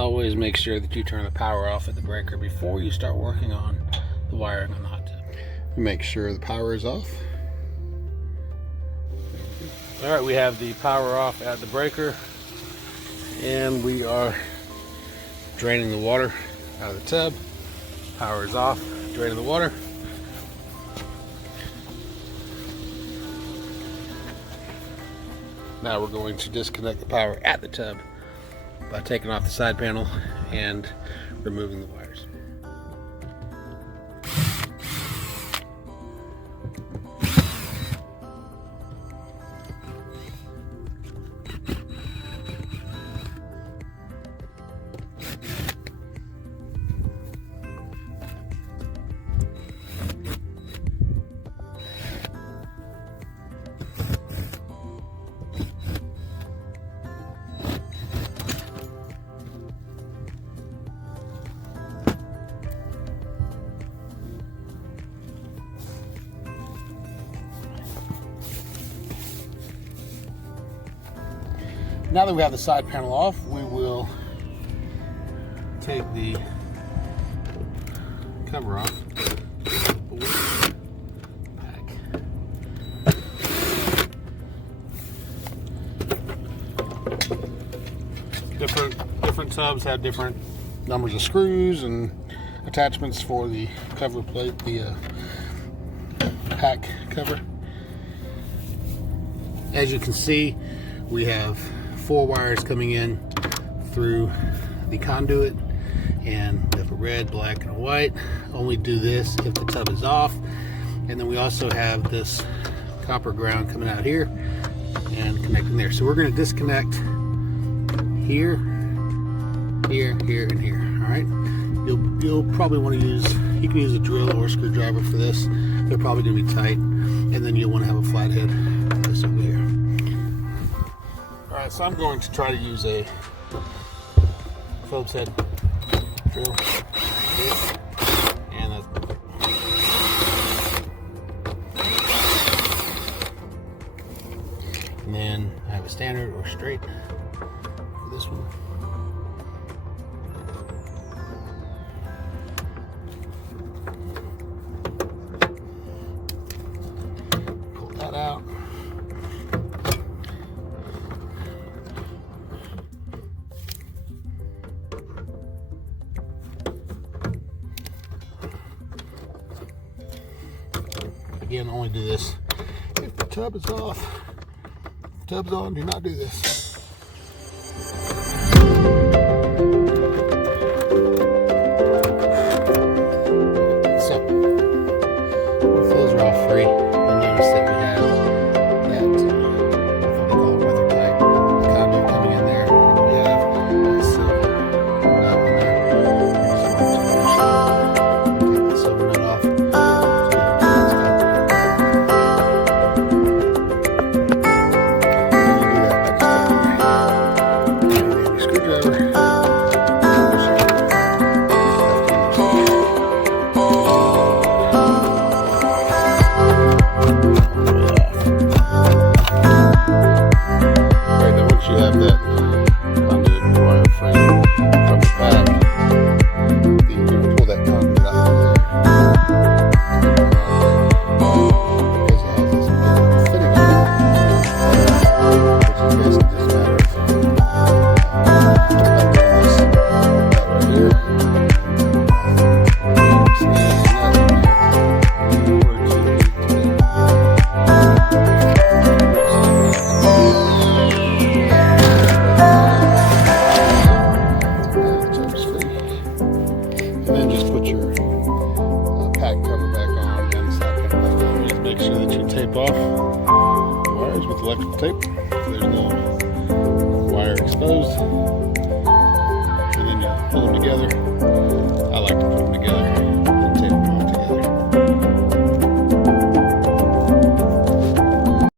Always make sure that you turn the power off at the breaker before you start working on the wiring on the hot tub. Make sure the power is off. All right, we have the power off at the breaker, and we are draining the water out of the tub. Power is off, draining the water. Now we're going to disconnect the power at the tub by taking off the side panel and removing the wires. Now that we have the side panel off, we will take the cover off. Different tubs have different numbers of screws and attachments for the cover plate, the pack cover. As you can see, we have 4 wires coming in through the conduit, and we have a red, black, and a white. Only do this if the tub is off. And then we also have this copper ground coming out here and connecting there. So we're going to disconnect here, here, here, and here. All right. You'll probably want to you can use a drill or a screwdriver for this. They're probably going to be tight, and then you'll want to have a flathead for this over here. Alright, so I'm going to try to use a Phillips head drill. And then I have a standard or straight for this one. Pull that out. Again, only do this if the tub is off. If the tub's on, do not do this. So, if those are all free, you'll notice that we have that, what they call weather pipe, the conduit coming in there, and we have a silver nut in there. Take the silver nut off. Tape off the wires with electrical tape so there's no wire exposed.